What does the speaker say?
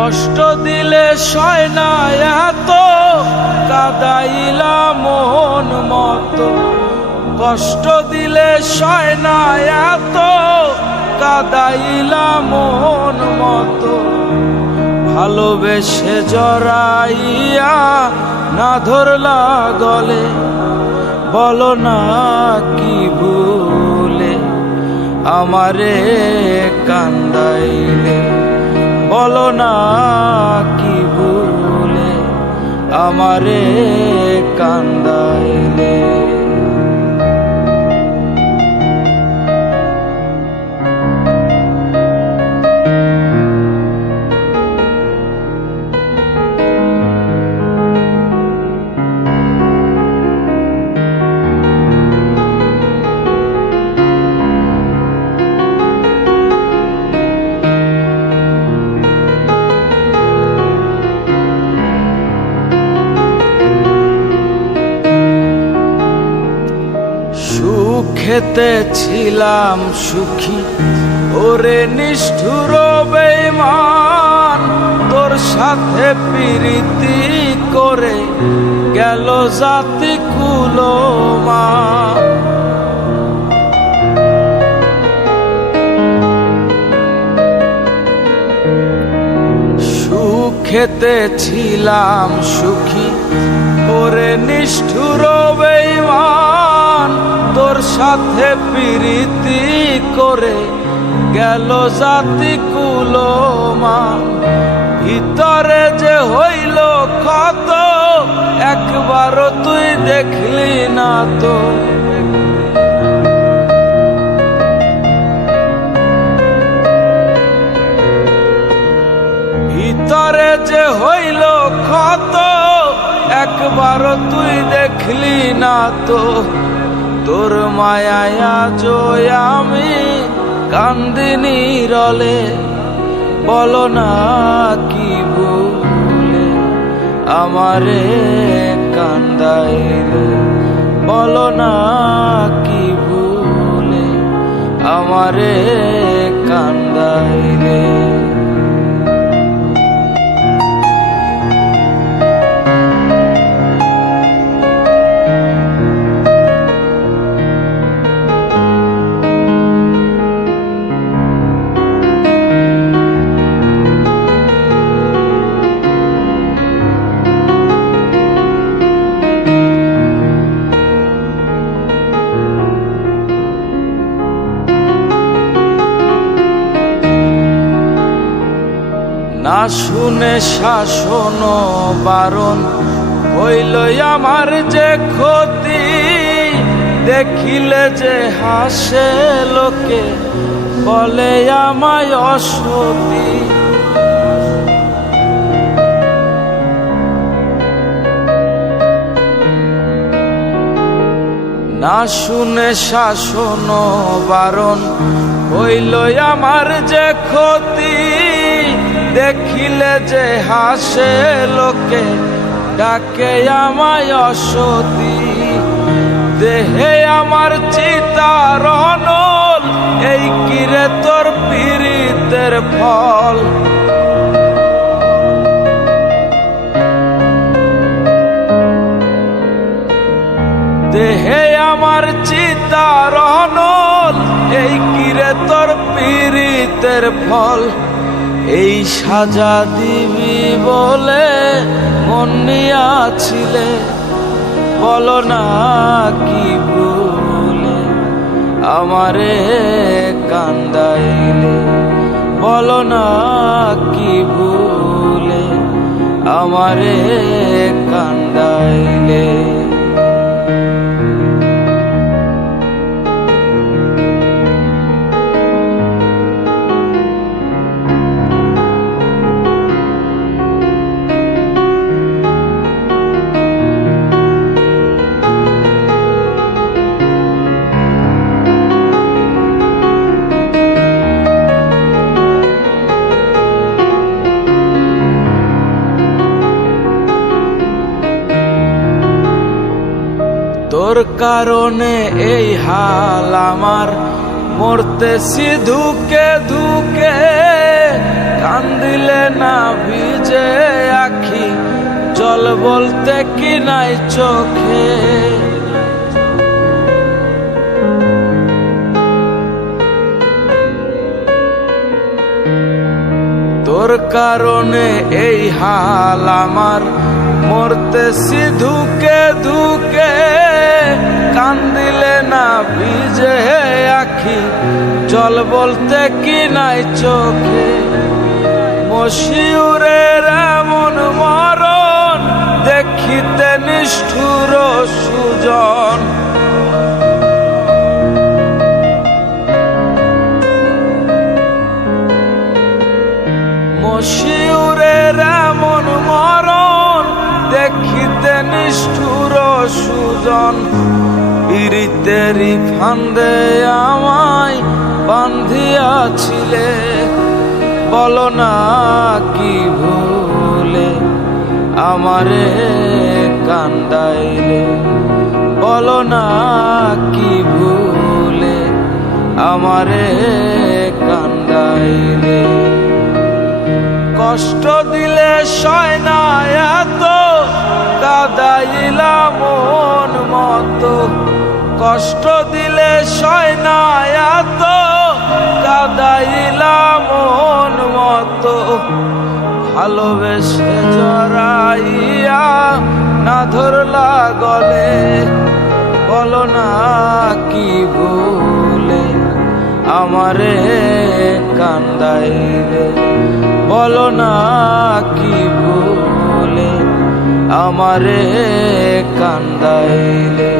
কষ্ট দিলে সয় না এত, কাদাইলা মন মতো। কষ্ট দিলে সয় না এত, কাদাইলা মন মতো। ভালোবেসে জড়াইয়া না ধরলা গলে, বলো না কি ভুলে, আমারে না কি ভুলে আমারে কান্দাইলে সুখেতে ছিলাম সুখী। ওরে নিষ্ঠুর বেমান তোর সাথে প্রীতি করে গেল জাতি কুলমা সুখেতে ছিলাম সুখী, ওরে নিষ্ঠুর তোর সাথে প্রীতি করে গেল জাতি কুলমান ভিতরে যে হইল কত একবারও তুই দেখলি না তো। ভিতরে যে হইল ক্ষত একবার তুই দেখলি না তো। তোর মায়া জয় আমি কান্দিনি রলে। বলো না কি ভুলে আমারে কান্দাইলে। বলো না কি ভুলে আমারে কান্দাইলে। না শুনে শাসন বারণ হইল আমার যে ক্ষতি। দেখিলে যে হাসে লোকে, বলে আমায় অসতী। না শুনে শাসন বারণ হইল আমার যে ক্ষতি। দেখিলে যে হাসে লোকে, ডাকে আমায় অসতী। দেহে আমার চিতার অনল এই কিরে তোর পীড়িতের ফল? দেহে আমার চিতার অনল এই কিরে তোর পীড়িতের ফল? এই সাজা দিবি বলে মন নিয়াছিলে। বলো না কি বলে আমারে কান্দাইলে। বলো না কি ভুলে আমারে কান্দাইলে। তোর কারণে এই হাল আমার। মরতেছি ধুকে ধুকে, কান্দিলে না ভিজে আখি, জল বলতে কি নাই চোখে। তোর কারণে এই হাল আমার। মরতেছি ধুকে ধুকে কান্দিলে না ভিজে আখি, জল বলতে কি নাই চোখে? মশিউরের এমন মরণ দেখিতে নিষ্ঠুর সুজন। মশিউরের এমন মরণ দেখিতে নিষ্ঠুর সুজন ইরিতেরি ফান্দে আমায় বান্ধিয়াছিলে। বলো না কি ভুলে আমারে কান্দাইলে। বলো না কি ভুলে আমারে কান্দাইলে। কষ্ট কষ্ট দিলে সয় না এত কাদাইলা মন মতো, ভালোবেসে জড়াইয়া না ধরলা গলে বলো না কি ভুলে আমারে কান্দাইলে, বলো না কি ভুলে আমারে কান্দাইলে।